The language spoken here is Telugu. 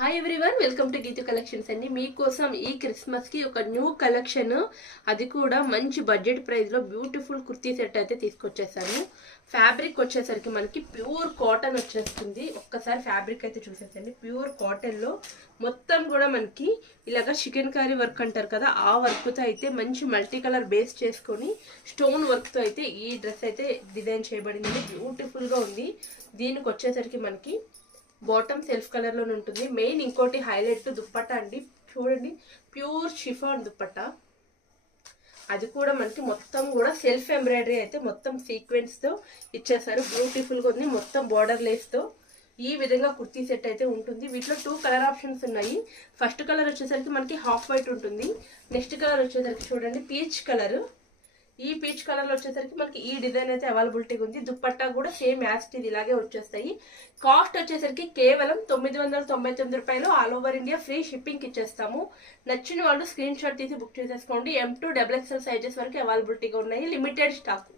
Hi everyone, welcome to Geethu collections అండి. మీకోసం ఈ క్రిస్మస్ కి ఒక న్యూ కలెక్షన్, అది కూడా మంచి బడ్జెట్ ప్రైస్ లో బ్యూటిఫుల్ కుర్తీ సెట్ అయితే తీసుకొచ్చేసాను. ఫ్యాబ్రిక్ వచ్చేసరికి మనకి ప్యూర్ కాటన్ వచ్చేస్తుంది. ఒక్కసారి ఫ్యాబ్రిక్ అయితే చూసేసండి. ప్యూర్ కాటన్ లో మొత్తం కూడా మనకి ఇలాగా చికెన్ కర్రీ వర్క్ అంటారు కదా, ఆ వర్క్ తో అయితే మంచి మల్టీ కలర్ బేస్ చేసుకొని స్టోన్ వర్క్ తో అయితే ఈ డ్రెస్ అయితే డిజైన్ చేయబడింది. బ్యూటిఫుల్ గా ఉంది. దీనికి వచ్చేసరికి మనకి బాటమ్ సెల్ఫ్ కలర్ లోనే ఉంటుంది. మెయిన్ ఇంకోటి హైలైట్ దుప్పట్టా అండి. చూడండి, ప్యూర్ షిఫాన్ దుప్పట్టా. అది కూడా మనకి మొత్తం కూడా సెల్ఫ్ ఎంబ్రాయిడరీ అయితే మొత్తం సీక్వెన్స్ తో ఇచ్చేసారు. బ్యూటిఫుల్ గా ఉంది. మొత్తం బార్డర్ లేస్ తో ఈ విధంగా కుర్తీ సెట్ అయితే ఉంటుంది. వీటిలో 2 కలర్ ఆప్షన్స్ ఉన్నాయి. ఫస్ట్ కలర్ వచ్చేసరికి మనకి హాఫ్ వైట్ ఉంటుంది. నెక్స్ట్ కలర్ వచ్చేసరికి చూడండి పీచ్ కలర్. ఈ పీచ్ కలర్ లో వచ్చేసరికి మనకి ఈ డిజైన్ అయితే అవైలబిలిటీగా ఉంది. దుప్పట్టా కూడా సేమ్ యాస్ట్ ఇది ఇలాగే వచ్చేస్తాయి. కాస్ట్ వచ్చేసరికి కేవలం 999 రూపాయలు. All over India free shipping ఇచ్చేస్తాము. నచ్చిన వాళ్ళు స్క్రీన్ షాట్ తీసి బుక్ చేసేసుకోండి. M2 XXL సైజెస్ వరకు అవైలబిలిటీగా ఉన్నాయి. Limited stock.